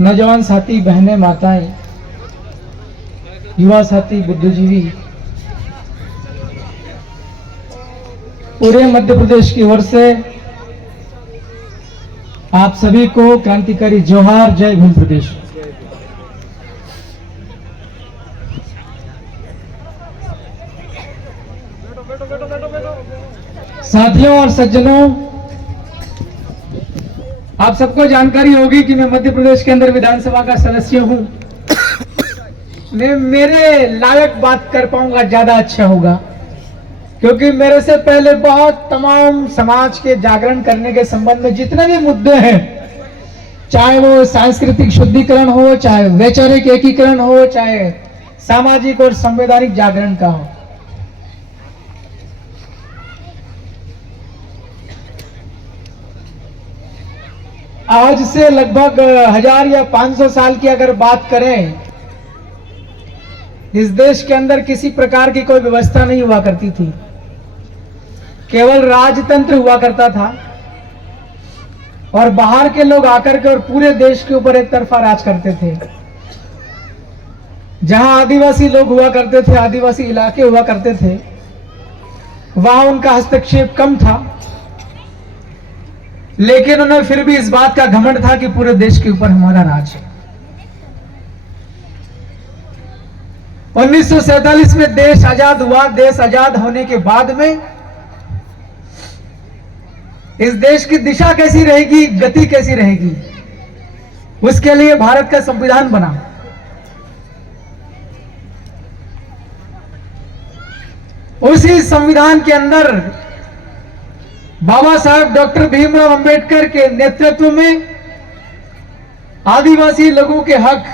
नौजवान साथी, बहनें, माताएं, युवा साथी, बुद्धिजीवी, पूरे मध्य प्रदेश की ओर से आप सभी को क्रांतिकारी जोहार। जय भीम प्रदेश। साथियों और सज्जनों, आप सबको जानकारी होगी कि मैं मध्य प्रदेश के अंदर विधानसभा का सदस्य हूं। मैं मेरे लायक बात कर पाऊंगा ज्यादा अच्छा होगा, क्योंकि मेरे से पहले बहुत तमाम समाज के जागरण करने के संबंध में जितने भी मुद्दे हैं, चाहे वो सांस्कृतिक शुद्धिकरण हो, चाहे वैचारिक एकीकरण हो, चाहे सामाजिक और संवैधानिक जागरण का हो, आज से लगभग 1000 या 500 साल की अगर बात करें, इस देश के अंदर किसी प्रकार की कोई व्यवस्था नहीं हुआ करती थी। केवल राजतंत्र हुआ करता था और बाहर के लोग आकर के और पूरे देश के ऊपर एक तरफा राज करते थे। जहां आदिवासी लोग हुआ करते थे, आदिवासी इलाके हुआ करते थे, वहां उनका हस्तक्षेप कम था, लेकिन उन्हें फिर भी इस बात का घमंड था कि पूरे देश के ऊपर हमारा राज है। 1947 में देश आजाद हुआ। देश आजाद होने के बाद में इस देश की दिशा कैसी रहेगी, गति कैसी रहेगी, उसके लिए भारत का संविधान बना। उसी संविधान के अंदर बाबा साहब डॉक्टर भीमराव अंबेडकर के नेतृत्व में आदिवासी लोगों के हक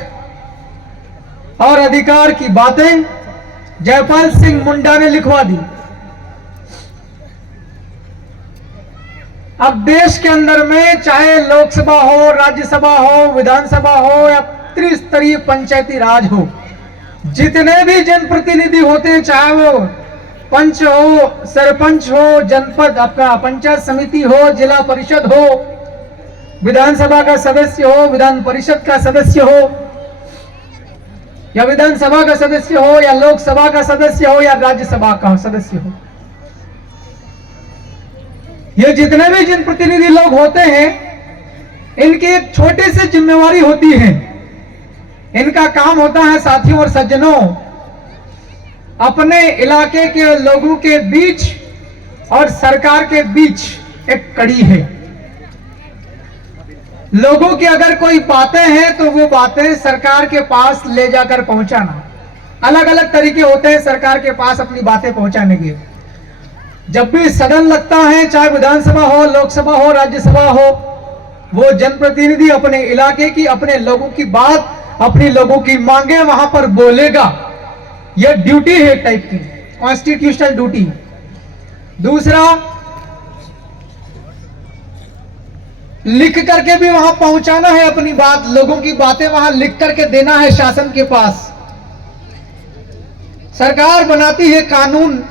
और अधिकार की बातें जयपाल सिंह मुंडा ने लिखवा दी। अब देश के अंदर में चाहे लोकसभा हो, राज्यसभा हो, विधानसभा हो या त्रिस्तरीय पंचायती राज हो, जितने भी जनप्रतिनिधि होते हैं, चाहे वो पंच हो, सरपंच हो, जनपद आपका पंचायत समिति हो, जिला परिषद हो, विधानसभा का सदस्य हो, विधान परिषद का सदस्य हो, या विधानसभा का सदस्य हो, या लोकसभा का सदस्य हो, या राज्यसभा का सदस्य हो, ये जितने भी जनप्रतिनिधि लोग होते हैं, इनकी एक छोटी सी जिम्मेवारी होती है। इनका काम होता है साथियों और सज्जनों, अपने इलाके के लोगों के बीच और सरकार के बीच एक कड़ी है। लोगों की अगर कोई बातें हैं तो वो बातें सरकार के पास ले जाकर पहुंचाना। अलग अलग तरीके होते हैं सरकार के पास अपनी बातें पहुंचाने के। जब भी सदन लगता है, चाहे विधानसभा हो, लोकसभा हो, राज्यसभा हो, वो जनप्रतिनिधि अपने इलाके की, अपने लोगों की बात, अपनी लोगों की मांगे वहां पर बोलेगा। यह ड्यूटी है टाइप की, कॉन्स्टिट्यूशनल ड्यूटी। दूसरा, लिख करके भी वहां पहुंचाना है अपनी बात, लोगों की बातें वहां लिख करके देना है शासन के पास। सरकार बनाती है कानून,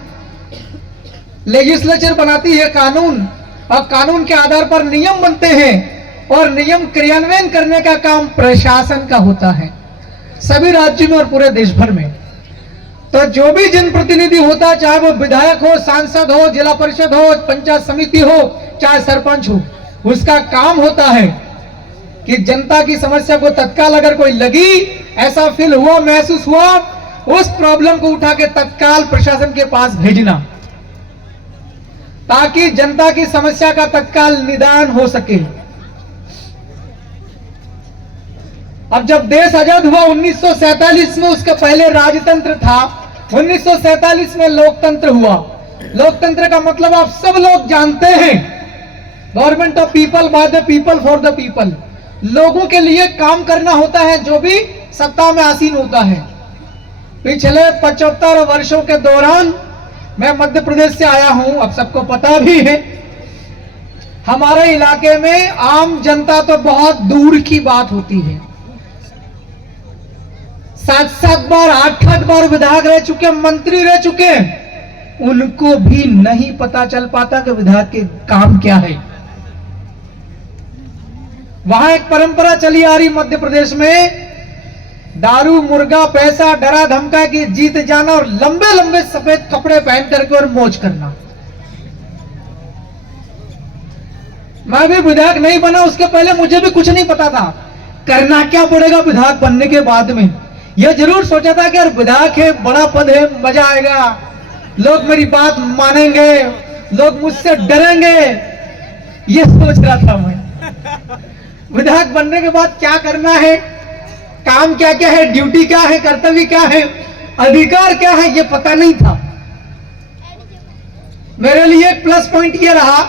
लेजिस्लेचर बनाती है कानून, और कानून के आधार पर नियम बनते हैं, और नियम क्रियान्वयन करने का काम प्रशासन का होता है सभी राज्यों में और पूरे देश भर में। तो जो भी जनप्रतिनिधि होता है, चाहे वो विधायक हो, सांसद हो, जिला परिषद हो, पंचायत समिति हो, चाहे सरपंच हो, उसका काम होता है कि जनता की समस्या को तत्काल अगर कोई लगी, ऐसा फील हुआ, महसूस हुआ, उस प्रॉब्लम को उठा के तत्काल प्रशासन के पास भेजना, ताकि जनता की समस्या का तत्काल निदान हो सके। अब जब देश आजाद हुआ 1947 में, उसके पहले राजतंत्र था, 1947 में लोकतंत्र हुआ। लोकतंत्र का मतलब आप सब लोग जानते हैं, government of people, by the people, for the people. लोगों के लिए काम करना होता है जो भी सत्ता में आसीन होता है। पिछले 75 वर्षों के दौरान मैं मध्य प्रदेश से आया हूं, अब सबको पता भी है, हमारे इलाके में आम जनता तो बहुत दूर की बात होती है। 7-7 बार, 8-8 बार विधायक रह चुके, मंत्री रह चुके, उनको भी नहीं पता चल पाता कि विधायक के काम क्या है। वहां एक परंपरा चली आ रही मध्य प्रदेश में, दारू मुर्गा पैसा डरा धमका कि जीत जाना और लंबे लंबे सफेद कपड़े पहन करके और मौज करना। मैं भी विधायक नहीं बना, उसके पहले मुझे भी कुछ नहीं पता था करना क्या पड़ेगा विधायक बनने के बाद में। यह जरूर सोचा था कि यार विधायक है, बड़ा पद है, मजा आएगा, लोग मेरी बात मानेंगे, लोग मुझसे डरेंगे, ये सोच रहा था मैं। विधायक बनने के बाद क्या करना है, काम क्या क्या है, ड्यूटी क्या है, कर्तव्य क्या है, अधिकार क्या है, ये पता नहीं था। मेरे लिए प्लस पॉइंट ये रहा,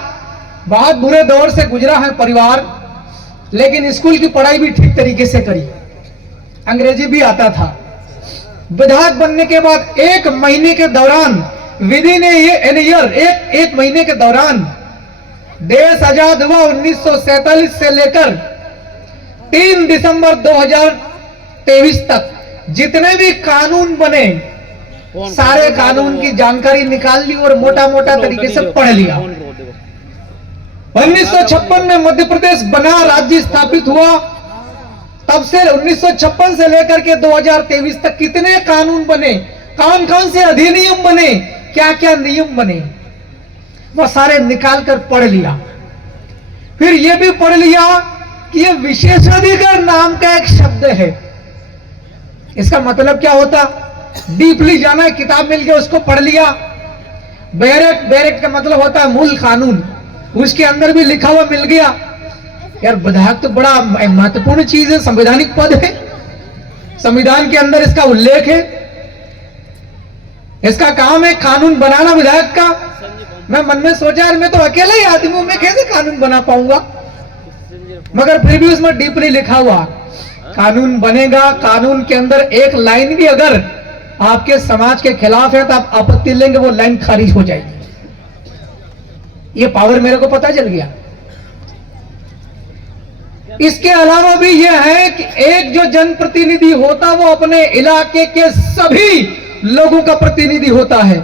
बहुत बुरे दौर से गुजरा है परिवार, लेकिन स्कूल की पढ़ाई भी ठीक तरीके से करी, अंग्रेजी भी आता था। विधायक बनने के बाद एक महीने के दौरान, विधि ने ये एक महीने के दौरान देश आजाद हुआ 1947 से लेकर 3 दिसंबर 2023 तक जितने भी कानून बने सारे कानून की जानकारी निकाल ली और मोटा मोटा तरीके से पढ़ लिया। 1956 में मध्य प्रदेश बना, राज्य स्थापित हुआ, तब से 1956 से लेकर के 2023 तक कितने कानून बने, कौन कौन से अधिनियम बने, क्या क्या नियम बने, वो सारे निकाल कर पढ़ लिया। फिर यह भी पढ़ लिया कि यह विशेषाधिकार नाम का एक शब्द है, इसका मतलब क्या होता, डीपली जाना है, किताब मिल गया उसको पढ़ लिया। बैरेक्ट का मतलब होता है मूल कानून, उसके अंदर भी लिखा हुआ मिल गया। यार विधायक तो बड़ा महत्वपूर्ण चीज है, संवैधानिक पद है, संविधान के अंदर इसका उल्लेख है, इसका काम है कानून बनाना विधायक का। मैं मन में सोचा यार मैं तो अकेला ही आदमी हूं, मैं कैसे कानून बना पाऊंगा, मगर फिर भी उसमें डीपली लिखा हुआ कानून बनेगा। कानून के अंदर एक लाइन भी अगर आपके समाज के खिलाफ है तो आप आपत्ति लेंगे, वो लाइन खारिज हो जाएगी। ये पावर मेरे को पता चल गया। इसके अलावा भी यह है कि एक जो जनप्रतिनिधि होता वो अपने इलाके के सभी लोगों का प्रतिनिधि होता है।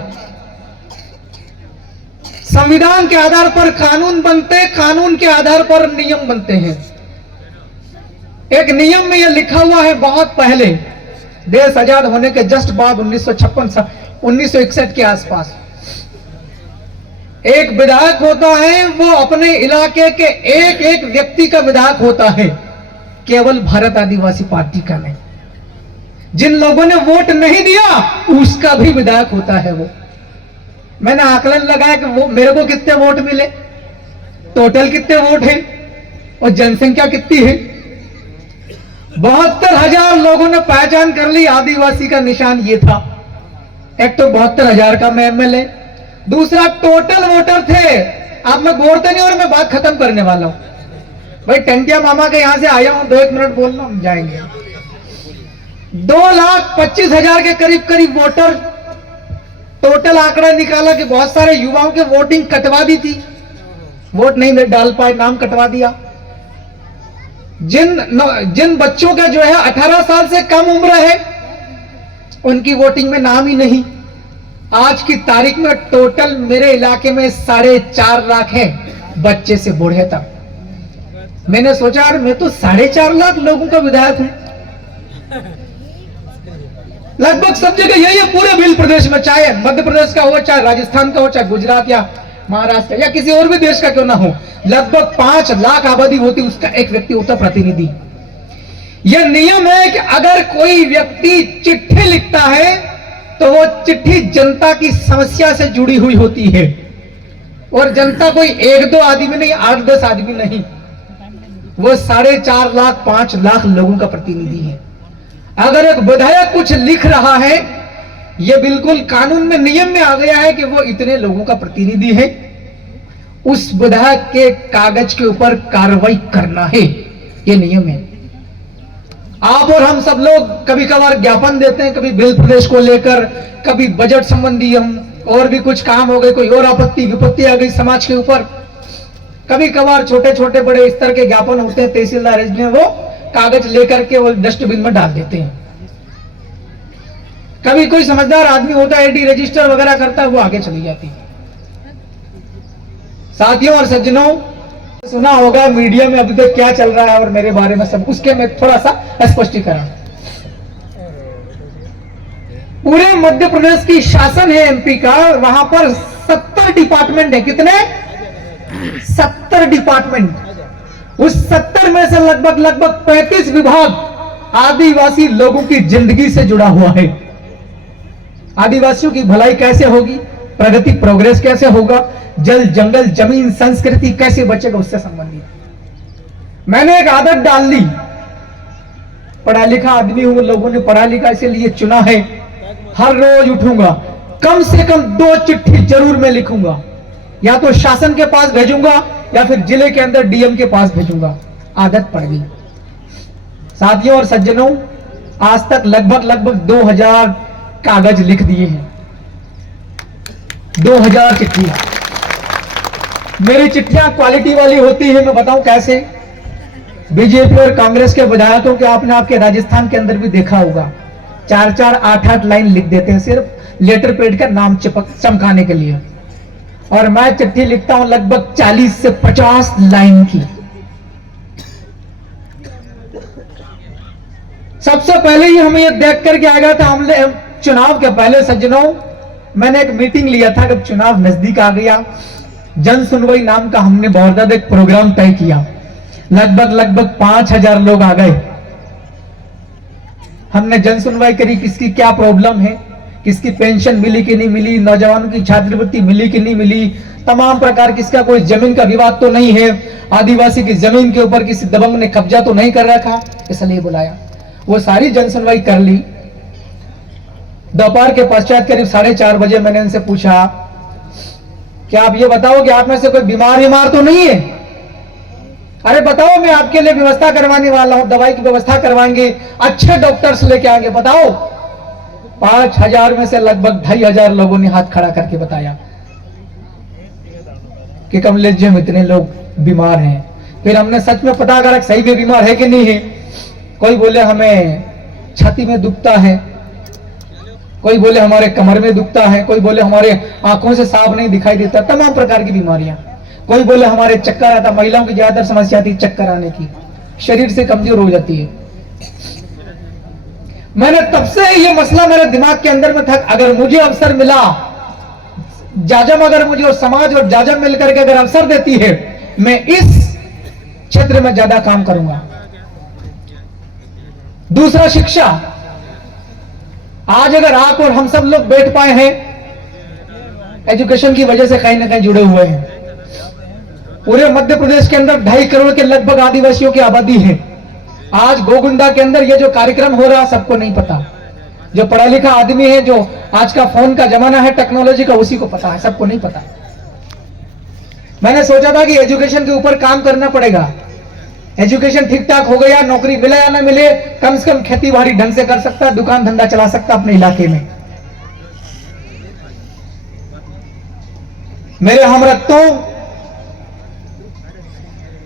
संविधान के आधार पर कानून बनते, कानून के आधार पर नियम बनते हैं। एक नियम में यह लिखा हुआ है, बहुत पहले देश आजाद होने के जस्ट बाद 1961 के आसपास, एक विधायक होता है, वो अपने इलाके के एक एक व्यक्ति का विधायक होता है, केवल भारत आदिवासी पार्टी का नहीं। जिन लोगों ने वोट नहीं दिया उसका भी विधायक होता है वो। मैंने आकलन लगाया कि वो मेरे को कितने वोट मिले, टोटल कितने वोट हैं और जनसंख्या कितनी है। 72,000 लोगों ने पहचान कर ली, आदिवासी का निशान ये था। एक तो 72,000 का मैं एमएलए, दूसरा टोटल वोटर थे। आप मैं बोलते नहीं और मैं बात खत्म करने वाला हूं भाई। टंटिया मामा के यहां से आया हूं, 2-1 मिनट बोलना, हम जाएंगे। 2,25,000 के करीब वोटर, टोटल आंकड़ा निकाला कि बहुत सारे युवाओं के वोटिंग कटवा दी थी, वोट नहीं डाल पाए, नाम कटवा दिया। जिन बच्चों का जो है 18 साल से कम उम्र है उनकी वोटिंग में नाम ही नहीं। आज की तारीख में टोटल मेरे इलाके में 4.5 लाख है, बच्चे से बूढ़े तक। मैंने सोचा यार मैं तो 4.5 लाख लोगों का विधायक हूं। लगभग सब जगह यही है पूरे बिल प्रदेश में, चाहे मध्य प्रदेश का हो, चाहे राजस्थान का हो, चाहे गुजरात या महाराष्ट्र या किसी और भी देश का क्यों ना हो, लगभग 5 लाख आबादी होती, उसका एक व्यक्ति होता प्रतिनिधि। यह नियम है कि अगर कोई व्यक्ति चिट्ठी लिखता है तो वो चिट्ठी जनता की समस्या से जुड़ी हुई होती है, और जनता कोई 1-2 आदमी नहीं, 8-10 आदमी नहीं, वो 4.5 लाख 5 लाख लोगों का प्रतिनिधि है। अगर एक विधायक कुछ लिख रहा है, यह बिल्कुल कानून में, नियम में आ गया है कि वो इतने लोगों का प्रतिनिधि है, उस विधायक के कागज के ऊपर कार्रवाई करना है, ये नियम है। आप और हम सब लोग कभी कभार ज्ञापन देते हैं, कभी बिल प्रदेश को लेकर, कभी बजट संबंधी, हम और भी कुछ काम हो गए, कोई और आपत्ति विपत्ति आ गई समाज के ऊपर, कभी कभार छोटे छोटे बड़े स्तर के ज्ञापन होते हैं, तहसीलदार ने वो कागज लेकर के वो डस्टबिन में डाल देते हैं। कभी कोई समझदार आदमी होता है, एडी रजिस्टर वगैरह करता है, वो आगे चली जाती है। साथियों और सज्जनों, सुना होगा मीडिया में अभी तक क्या चल रहा है और मेरे बारे में सब, उसके में थोड़ा सा स्पष्टीकरण। पूरे मध्य प्रदेश की शासन है एमपी का, वहां पर 70 डिपार्टमेंट है। कितने? 70 डिपार्टमेंट। उस 70 में से लगभग 35 विभाग आदिवासी लोगों की जिंदगी से जुड़ा हुआ है। आदिवासियों की भलाई कैसे होगी, प्रगति प्रोग्रेस कैसे होगा, जल जंगल जमीन संस्कृति कैसे बचेगा, उससे संबंधित। मैंने एक आदत डाल ली, पढ़ा लिखा आदमी हूं, लोगों ने पढ़ा लिखा इसलिए चुना है, हर रोज उठूंगा, कम से कम 2 चिट्ठी जरूर मैं लिखूंगा, या तो शासन के पास भेजूंगा या फिर जिले के अंदर डीएम के पास भेजूंगा। आदत पड़ गई। साथियों और सज्जनों, आज तक लगभग 2000 कागज लिख दिए हैं, 2000 चिट्ठियां। मेरी चिट्ठियां क्वालिटी वाली होती है, मैं बताऊं कैसे। बीजेपी और कांग्रेस के विधायकों के आपने आपके राजस्थान के अंदर भी देखा होगा, 4-4, 8-8 लाइन लिख देते हैं सिर्फ लेटर पैड का नाम चमकाने के लिए। और मैं चिट्ठी लिखता हूं लगभग 40 से 50 लाइन की। सबसे पहले ही हमें यह देख करके आ गया था, हमने चुनाव के पहले सज्जनों मैंने एक मीटिंग लिया था, जब चुनाव नजदीक आ गया, जन सुनवाई नाम का हमने बहुत ज्यादा एक प्रोग्राम तय किया। लगभग 5000 लोग आ गए। हमने जन सुनवाई करी, किसकी क्या प्रॉब्लम है, किसकी पेंशन मिली कि नहीं मिली, नौजवानों की छात्रवृत्ति मिली कि नहीं मिली, तमाम प्रकार, किसका कोई जमीन का विवाद तो नहीं है, आदिवासी की जमीन के ऊपर किसी दबंग ने कब्जा तो नहीं कर रखा, इसलिए बुलाया। वो सारी जन सुनवाई कर ली। दोपहर के पश्चात करीब 4:30 बजे मैंने उनसे पूछा, क्या आप ये बताओ कि आप में से कोई बीमार तो नहीं है? अरे बताओ, मैं आपके लिए व्यवस्था करवाने वाला हूं, दवाई की व्यवस्था करवाएंगे, अच्छे डॉक्टर्स लेके आएंगे, बताओ। 5000 में से लगभग 2500 लोगों ने हाथ खड़ा करके बताया कि कमलेश जी हम इतने लोग बीमार हैं। फिर हमने सच में पता करा सही में बीमार है कि नहीं है। कोई बोले हमें छाती में दुखता है, कोई बोले हमारे कमर में दुखता है, कोई बोले हमारे आंखों से साफ नहीं दिखाई देता, तमाम प्रकार की बीमारियां। कोई बोले हमारे चक्कर आता, महिलाओं की ज्यादातर समस्या आती चक्कर आने की, शरीर से कमजोर हो जाती है। मैंने तब से ये मसला मेरे दिमाग के अंदर में था, अगर मुझे अवसर मिला, जाजम अगर मुझे और समाज और जाजम मिलकर के अगर अवसर देती है, मैं इस क्षेत्र में ज्यादा काम करूंगा। दूसरा, शिक्षा। आज अगर आप और हम सब लोग बैठ पाए हैं, एजुकेशन की वजह से कहीं ना कहीं जुड़े हुए हैं। पूरे मध्य प्रदेश के अंदर 2.5 करोड़ के लगभग आदिवासियों की आबादी है। आज गोगुंडा के अंदर ये जो कार्यक्रम हो रहा है सबको नहीं पता। जो पढ़ा लिखा आदमी है, जो आज का फोन का जमाना है, टेक्नोलॉजी का, उसी को पता है, सबको नहीं पता। मैंने सोचा था कि एजुकेशन के ऊपर काम करना पड़ेगा। एजुकेशन ठीक ठाक हो गया, नौकरी मिले या ना मिले, कम से कम खेती बाड़ी ढंग से कर सकता, दुकान धंधा चला सकता अपने इलाके में। मेरे हमरत्तों,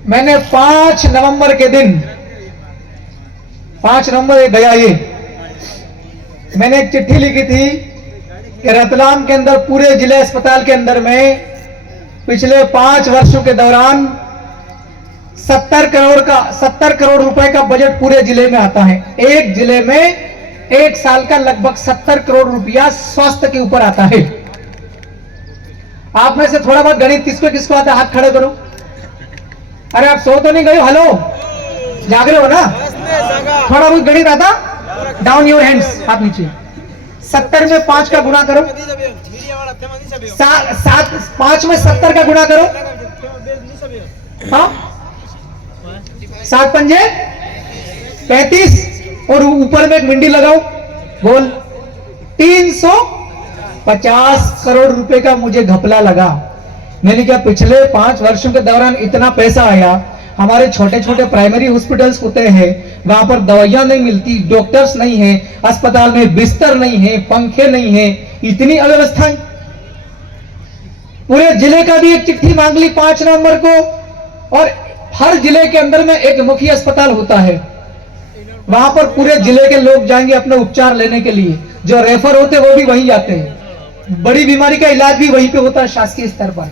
मैंने 5 नवंबर के दिन, 5 नवंबर गया ये, मैंने एक चिट्ठी लिखी थी कि रतलाम के अंदर पूरे जिले अस्पताल के अंदर में पिछले 5 वर्षों के दौरान 70 करोड़ रुपए का बजट पूरे जिले में आता है। एक जिले में 1 साल का लगभग 70 करोड़ रुपया स्वास्थ्य के ऊपर आता है। आप में से थोड़ा बहुत गणित किसको किसको आता है, हाथ खड़े करो। अरे आप सो तो नहीं गए? हेलो, जाग रहे हो ना? थोड़ा बहुत गणित आता? डाउन योर हैंड्स, हाथ नीचे। 70 में 5 का गुणा करो, 5 में 70 का गुणा करो। हाँ, 7 पंजे 35 और ऊपर में एक मिंडी लगाओ, बोल 350 करोड़ रुपए का मुझे घपला लगा। मैंने कहा पिछले 5 वर्षों के दौरान इतना पैसा आया, हमारे छोटे छोटे प्राइमरी हॉस्पिटल्स होते हैं, वहां पर दवाइयां नहीं मिलती, डॉक्टर्स नहीं है, अस्पताल में बिस्तर नहीं है, पंखे नहीं है, इतनी अव्यवस्थाएं। पूरे जिले का भी एक चिट्ठी मांग ली 5 नवंबर को, और हर जिले के अंदर में एक मुख्य अस्पताल होता है, वहां पर पूरे जिले के लोग जाएंगे अपने उपचार लेने के लिए। जो रेफर होते वो भी वहीं जाते हैं, बड़ी बीमारी का इलाज भी वहीं पे होता है शासकीय स्तर पर।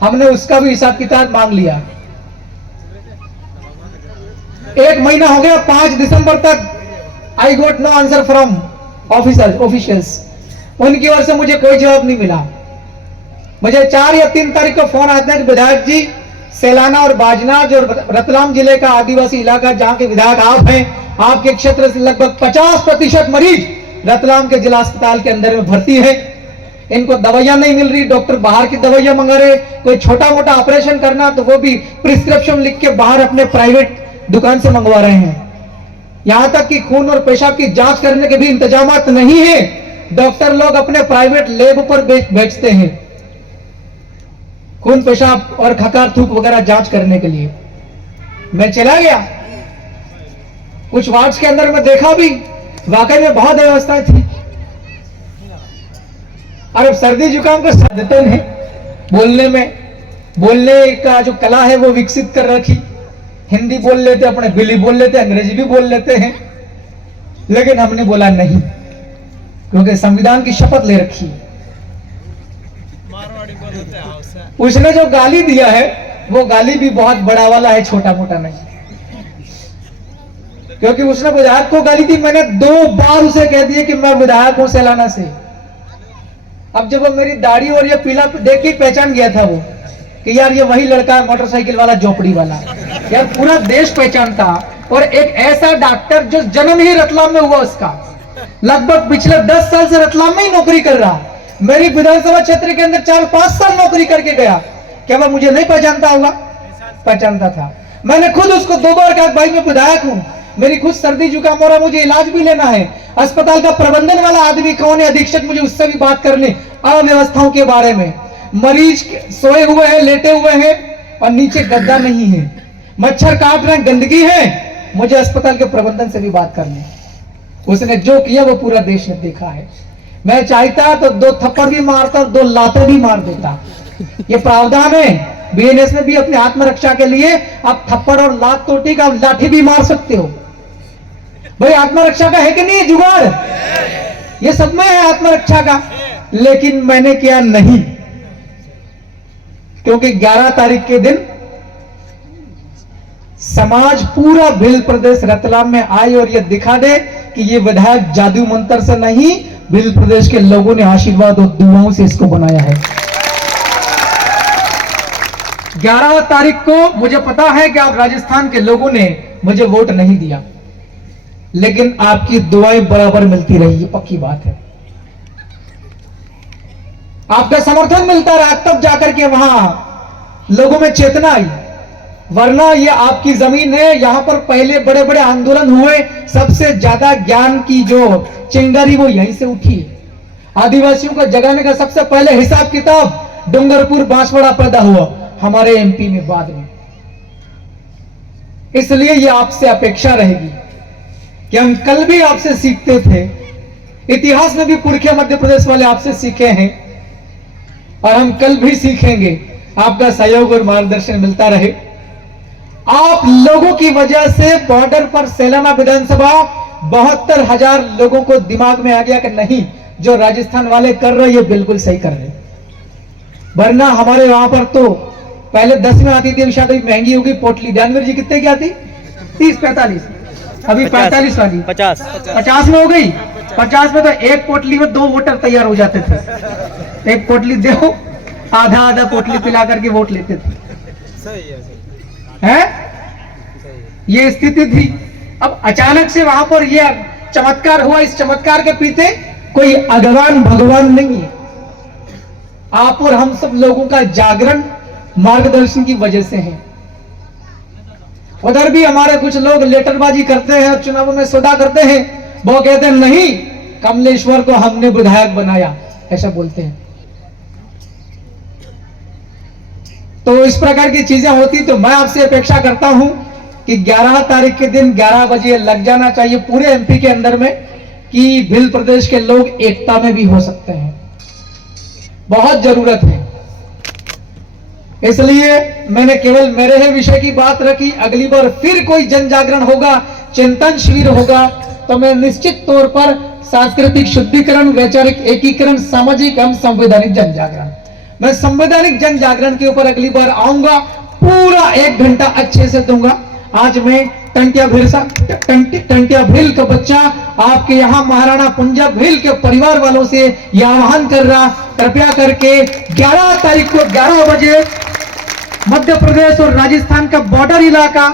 हमने उसका भी हिसाब किताब मांग लिया। 1 महीना हो गया, 5 दिसंबर तक आई गोट नो आंसर फ्रॉम ऑफिशियल्स। उनकी ओर से मुझे कोई जवाब नहीं मिला। मुझे 4 या 3 तारीख को फोन आता है, विधायक जी सेलाना और बाजना जो रतलाम जिले का आदिवासी इलाका जहां के विधायक आप हैं, आपके क्षेत्र से लगभग 50% मरीज रतलाम के जिला अस्पताल के अंदर में भर्ती है। इनको दवाइयां नहीं मिल रही, डॉक्टर बाहर की दवाइयां मंगा रहे। कोई छोटा मोटा ऑपरेशन करना तो वो भी प्रिस्क्रिप्शन लिख के बाहर अपने प्राइवेट दुकान से मंगवा रहे हैं। यहां तक कि खून और पेशाब की जांच करने के भी इंतजामात नहीं है। डॉक्टर लोग अपने प्राइवेट लैब पर बेचते हैं खून पेशाब और खकार थूक वगैरह जांच करने के लिए। मैं चला गया कुछ वार्ड्स के अंदर, मैं देखा भी वाकई में बहुत व्यवस्थाएं थी। और अब सर्दी जुकाम को देते हैं, बोलने का जो कला है वो विकसित कर रखी। हिंदी बोल लेते, अपने बिली बोल लेते, अंग्रेजी भी बोल लेते हैं, लेकिन हमने बोला नहीं, क्योंकि संविधान की शपथ ले रखी है। उसने जो गाली दिया है वो गाली भी बहुत बड़ा वाला है, छोटा मोटा नहीं। क्योंकि उसने विधायक को गाली दी, मैंने 2 बार उसे कह दिया कि मैं विधायक हूं सेलाना से। अब जब वो मेरी दाढ़ी और ये पीला देख के पहचान गया था वो कि यार ये वही लड़का है मोटरसाइकिल वाला, झोपड़ी वाला। यार पूरा देश पहचानता। और एक ऐसा डॉक्टर जो जन्म ही रतलाम में हुआ, उसका लगभग पिछले 10 साल से रतलाम में ही नौकरी कर रहा। मेरी विधानसभा क्षेत्र के अंदर 4-5 साल नौकरी करके गया। क्या वह मुझे नहीं पहचानता होगा? पहचानता था। मैंने खुद उसको 2 बार कहा, भाई मैं विधायक हूं, मेरी खुद सर्दी जुकाम हो रहा, मुझे इलाज भी लेना है। अस्पताल का प्रबंधन वाला आदमी कौन है, अधीक्षक, मुझे उससे भी बात करनी अव्यवस्थाओं के बारे में। मरीज सोए हुए हैं, लेटे हुए हैं और नीचे गद्दा नहीं है, मच्छर काट रहे हैं, गंदगी है, मुझे अस्पताल के प्रबंधन से भी बात करनी। उसने जो किया वो पूरा देश ने देखा है। मैं चाहता तो 2 थप्पड़ भी मारता और 2 लातें भी मार देता। ये प्रावधान है। बीएनएस में भी अपने आत्मरक्षा के लिए आप थप्पड़ और लात तोटी का लाठी भी मार सकते हो। भाई आत्मरक्षा का है कि नहीं जुगाड़? ये सब में है आत्मरक्षा का। लेकिन मैंने किया नहीं, क्योंकि 11 तारीख के दिन समाज पूरा भिल प्रदेश रतलाम में आए और यह दिखा दे कि ये विधायक जादू मंत्र से नहीं, भिल प्रदेश के लोगों ने आशीर्वाद और दुआओं से इसको बनाया है। 11 तारीख को मुझे पता है कि आप राजस्थान के लोगों ने मुझे वोट नहीं दिया, लेकिन आपकी दुआएं बराबर मिलती रही, ये पक्की बात है। आपका समर्थन मिलता रहा, तब जाकर के वहां लोगों में चेतना आई। वरना ये आपकी जमीन है, यहां पर पहले बड़े बड़े आंदोलन हुए, सबसे ज्यादा ज्ञान की जो चिंगारी वो यहीं से उठी। आदिवासियों को जगाने का सबसे पहले हिसाब किताब डूंगरपुर बांसवाड़ा पैदा हुआ हमारे एमपी में बाद में। इसलिए ये आपसे अपेक्षा रहेगी कि हम कल भी आपसे सीखते थे, इतिहास में भी पुरखे मध्य प्रदेश वाले आपसे सीखे हैं और हम कल भी सीखेंगे। आपका सहयोग और मार्गदर्शन मिलता रहे। आप लोगों की वजह से बॉर्डर पर सेलाना विधानसभा 72,000 लोगों को दिमाग में आ गया कि नहीं, जो राजस्थान वाले कर रहे ये बिल्कुल सही कर रहे। वरना हमारे वहां पर तो पहले 10 में आती थी, शायद महंगी होगी पोटली। जानवीर जी कितने की आती? 30-45, अभी 45 वाली 50 में हो गई। 50 में तो एक पोटली में 2 वोटर तैयार हो जाते थे। एक पोटली दो, आधा पोटली पिला करके वोट लेते थे। है ये स्थिति थी। अब अचानक से वहां पर यह चमत्कार हुआ। इस चमत्कार के पीछे कोई अगवान भगवान नहीं है, आप और हम सब लोगों का जागरण मार्गदर्शन की वजह से है। उधर भी हमारे कुछ लोग लेटरबाजी करते हैं और चुनावों में सौदा करते हैं। वो कहते हैं नहीं, कमलेश्वर को हमने विधायक बनाया, ऐसा बोलते हैं। तो इस प्रकार की चीजें होती, तो मैं आपसे अपेक्षा करता हूं कि 11 तारीख के दिन 11 बजे लग जाना चाहिए पूरे एमपी के अंदर में, कि भिल प्रदेश के लोग एकता में भी हो सकते हैं। बहुत जरूरत है। इसलिए मैंने केवल मेरे ही विषय की बात रखी। अगली बार फिर कोई जन जागरण होगा, चिंतन शिविर होगा, तो मैं निश्चित तौर पर सांस्कृतिक शुद्धिकरण, वैचारिक एकीकरण, सामाजिक एवं संवैधानिक जन जागरण, मैं संवैधानिक जन जागरण के ऊपर अगली बार आऊंगा। पूरा 1 घंटा अच्छे से दूंगा। आज मैं टंटिया भील का बच्चा आपके यहाँ महाराणा पुंजा भील के परिवार वालों से यह आह्वान कर रहा, कृपया करके 11 तारीख को 11 बजे मध्य प्रदेश और राजस्थान का बॉर्डर इलाका,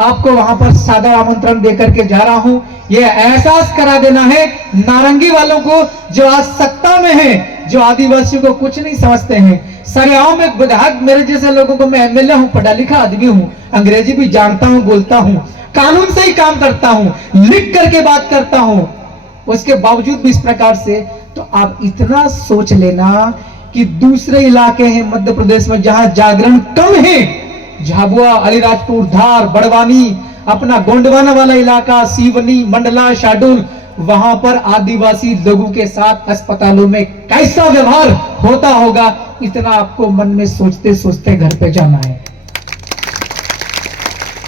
आपको वहां पर सादर आमंत्रण देकर के जा रहा हूं। यह एहसास करा देना है नारंगी वालों को जो आज सत्ता में है, जो आदिवासियों को कुछ नहीं समझते हैं। सरेआम एक विधायक मेरे जैसे लोगों को, मैं एमएलए हूं, पढ़ा लिखा आदमी हूं, अंग्रेजी भी जानता हूं, बोलता हूं, कानून से ही काम करता हूं, लिख करके बात करता हूं, उसके बावजूद भी इस प्रकार से, तो आप इतना सोच लेना कि दूसरे इलाके हैं मध्य प्रदेश में जहां जागरण कम है, झाबुआ, अलीराजपुर, धार, बड़वानी, अपना गोंडवाना वाला इलाका, सीवनी, मंडला, शाहडोल, वहां पर आदिवासी लोगों के साथ अस्पतालों में कैसा व्यवहार होता होगा, इतना आपको मन में सोचते सोचते घर पे जाना है।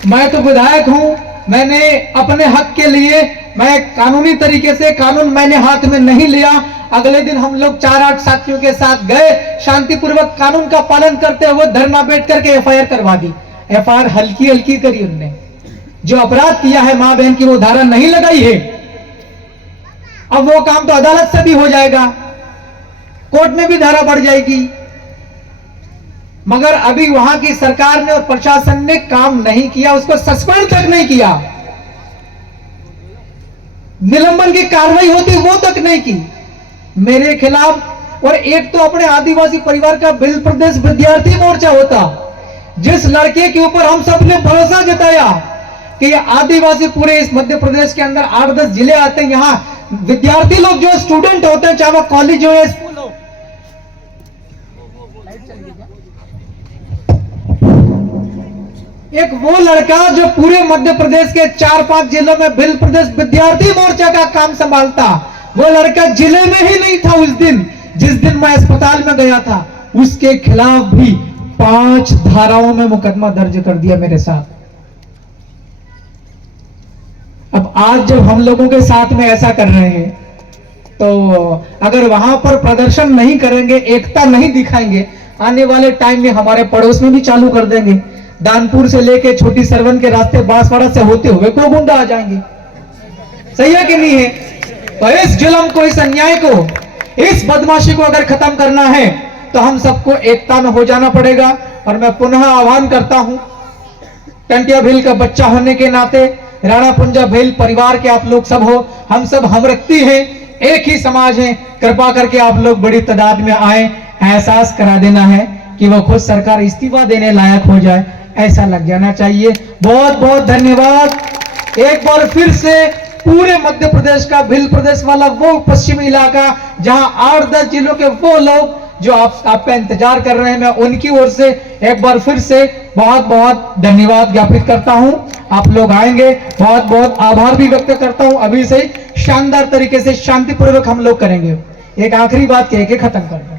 मैं तो विधायक हूं, मैंने अपने हक के लिए, मैं कानूनी तरीके से, कानून मैंने हाथ में नहीं लिया। अगले दिन हम लोग 4-8 साथियों के साथ गए, शांतिपूर्वक कानून का पालन करते हुए धरना बैठ करके एफआईआर करवा दी। एफआईआर हल्की हल्की करी उनने, जो अपराध किया है मां बहन की वो धारा नहीं लगाई है। अब वो काम तो अदालत से भी हो जाएगा, कोर्ट में भी धारा बढ़ जाएगी, मगर अभी वहां की सरकार ने और प्रशासन ने काम नहीं किया, उसको सस्पेंड तक नहीं किया, निलंबन की कार्रवाई होती वो तक नहीं की मेरे खिलाफ। और एक तो अपने आदिवासी परिवार का बिल प्रदेश विद्यार्थी मोर्चा होता, जिस लड़के के ऊपर हम सब ने भरोसा जताया कि ये आदिवासी पूरे इस मध्य प्रदेश के अंदर 8-10 जिले आते हैं, यहाँ विद्यार्थी लोग जो स्टूडेंट होते हैं, चाहे वो कॉलेज हो या स्कूल हो, एक वो लड़का जो पूरे मध्य प्रदेश के 4-5 जिलों में भिल प्रदेश विद्यार्थी मोर्चा का काम संभालता, वो लड़का जिले में ही नहीं था उस दिन, जिस दिन मैं अस्पताल में गया था, उसके खिलाफ भी 5 धाराओं में मुकदमा दर्ज कर दिया मेरे साथ। अब आज जब हम लोगों के साथ में ऐसा कर रहे हैं, तो अगर वहां पर प्रदर्शन नहीं करेंगे, एकता नहीं दिखाएंगे, आने वाले टाइम में हमारे पड़ोस में भी चालू कर देंगे। दानपुर से लेके छोटी सरवन के रास्ते बांसवाड़ा से होते हुए को गुंडा आ जाएंगे। सही है कि नहीं है? तो इस जुल्म को, इस अन्याय को, इस बदमाशी को अगर खत्म करना है तो हम सबको एकता में हो जाना पड़ेगा। और मैं पुनः आह्वान करता हूं, टंटिया भील का बच्चा होने के नाते, राणा पुंजा भील परिवार के आप लोग सब हो, हम सब हमरक्ती हैं, एक ही समाज है, कृपा करके आप लोग बड़ी तादाद में आए, एहसास करा देना है कि वो खुद सरकार इस्तीफा देने लायक हो जाए, ऐसा लग जाना चाहिए। बहुत बहुत धन्यवाद। एक बार फिर से पूरे मध्य प्रदेश का भिल प्रदेश वाला वो पश्चिमी इलाका जहां 8-10 जिलों के वो लोग जो आपका इंतजार कर रहे हैं, मैं उनकी ओर से एक बार फिर से बहुत बहुत धन्यवाद ज्ञापित करता हूं। आप लोग आएंगे, बहुत बहुत आभार भी व्यक्त करता हूं। अभी से शानदार तरीके से शांतिपूर्वक हम लोग करेंगे। एक आखिरी बात कह के खत्म कर दो।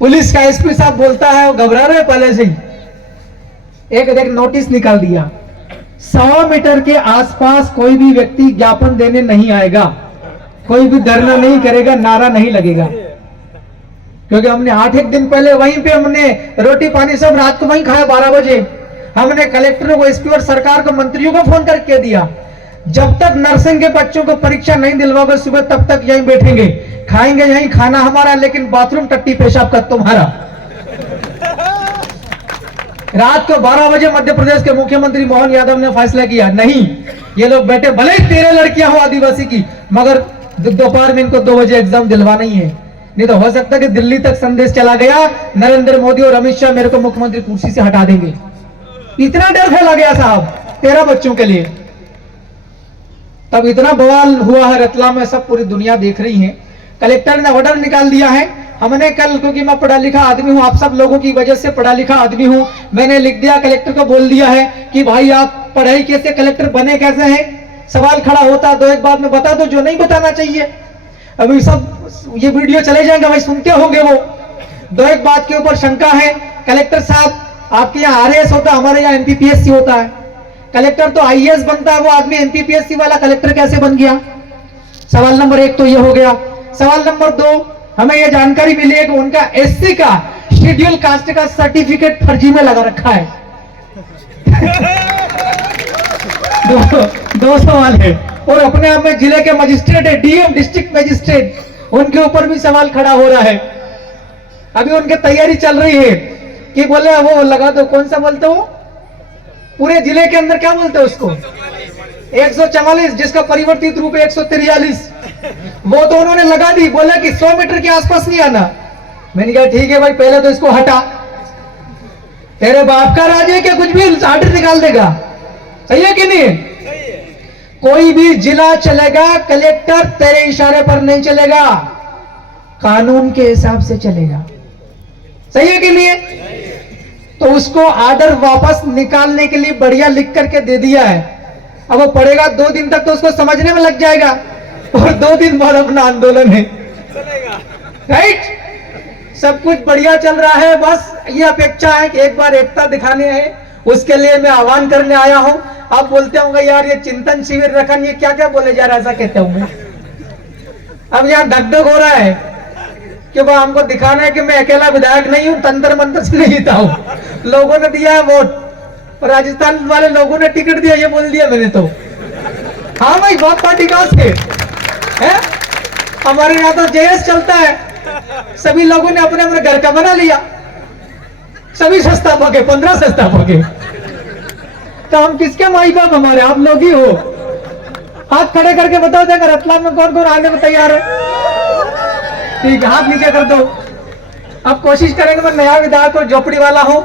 पुलिस का एसपी साहब बोलता है, वो घबरा रहे पहले से ही, एक नोटिस निकाल दिया, 100 मीटर के आसपास कोई भी व्यक्ति ज्ञापन देने नहीं आएगा, कोई भी धरना नहीं करेगा, नारा नहीं लगेगा। क्योंकि हमने 8-1 दिन पहले वहीं पे हमने रोटी पानी सब रात को वहीं खाया 12 बजे। हमने कलेक्टर को, एसपी और सरकार को, मंत्रियों को फोन करके दिया, जब तक नर्सिंग के बच्चों को परीक्षा नहीं दिलवाओगे सुबह, तब तक यहीं बैठेंगे, खाएंगे यहीं, खाना हमारा, लेकिन बाथरूम टट्टी पेशाब का तुम्हारा। रात को 12 बजे मध्य प्रदेश के मुख्यमंत्री मोहन यादव ने फैसला किया, नहीं, ये लोग बैठे, भले ही 13 लड़कियां हो आदिवासी की, मगर दोपहर में इनको 2 बजे एग्जाम दिलवाना ही है। नहीं तो हो सकता है कि दिल्ली तक संदेश चला गया, नरेंद्र मोदी और अमित शाह मेरे को मुख्यमंत्री कुर्सी से हटा देंगे। इतना डर फैला गया साहब 13 बच्चों के लिए। तब इतना बवाल हुआ है रतलाम में, सब पूरी दुनिया देख रही है। कलेक्टर ने ऑर्डर निकाल दिया है। हमने कल, क्योंकि मैं पढ़ा लिखा आदमी हूं, आप सब लोगों की वजह से पढ़ा लिखा आदमी हूं, मैंने लिख दिया, कलेक्टर को बोल दिया है कि भाई आप पढ़ाई कैसे, कलेक्टर बने कैसे हैं, सवाल खड़ा होता तो एक बात में बता दो जो नहीं बताना चाहिए। अभी सब ये वीडियो चले जाएंगे, भाई सुनते होंगे वो। 2-1 बात के ऊपर शंका है, कलेक्टर साहब आपके यहाँ आरएएस होता, हमारे यहाँ एमपीपीएससी होता है। कलेक्टर तो आईएएस बनता है, वो आदमी एमपीपीएससी वाला कलेक्टर कैसे बन गया? सवाल नंबर 1 तो ये हो गया। सवाल नंबर 2, हमें यह जानकारी मिली है कि उनका एससी का शेड्यूल कास्ट का सर्टिफिकेट फर्जी में लगा रखा है। दो सवाल है, और अपने आप में जिले के मजिस्ट्रेट है, डीएम डिस्ट्रिक्ट मजिस्ट्रेट, उनके ऊपर भी सवाल खड़ा हो रहा है। अभी उनकी तैयारी चल रही है कि बोले वो लगा दो, कौन सा बोलते हो, पूरे जिले के अंदर क्या बोलते हो उसको, 144, जिसका परिवर्तित रूप है 143, वो तो उन्होंने लगा दी, बोला कि 100 मीटर के आसपास नहीं आना। मैंने कहा ठीक है भाई, पहले तो इसको हटा, तेरे बाप का राज है कि कुछ भी आर्डर निकाल देगा, सही है कि नहीं? कोई भी जिला चलेगा, कलेक्टर तेरे इशारे पर नहीं चलेगा, कानून के हिसाब से चलेगा, सही है कि नहीं? तो उसको आर्डर वापस निकालने के लिए बढ़िया लिख करके दे दिया है। अब वो पढ़ेगा 2 दिन तक तो उसको समझने में लग जाएगा, और 2 दिन बाद अपना आंदोलन है, राइट? सब कुछ बढ़िया चल रहा है, बस ये अपेक्षा है कि एक बार एकता दिखाने है, उसके लिए मैं आह्वान करने आया हूं। आप बोलते होंगे यार ये चिंतन शिविर रखा, ये क्या क्या बोले जा रहा है, ऐसा कहते होंगे। अब यहाँ धक धक हो रहा है कि वह हमको दिखाना है कि मैं अकेला विधायक नहीं हूं, तंत्र मंत्र से नहीं जीता हूं, लोगों ने दिया है वोट, और राजस्थान वाले लोगों ने टिकट दिया, ये बोल दिया मैंने तो। हाँ भाई, बहुत पार्टी कहां से है? हमारे यहाँ तो जेएस चलता है, सभी लोगों ने अपने अपने घर का बना लिया, सभी संस्थापक है, 15 संस्थापक है। तो हम किसके माई बाप, हमारे आप लोग ही हो। हाथ खड़े करके बताओ जाएगा रतलाम में कौन कौन आने में तैयार है? ठीक है, हाथ नीचे कर दो। अब कोशिश करेंगे, मैं नया विधायक और झोपड़ी वाला हूं,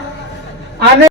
आने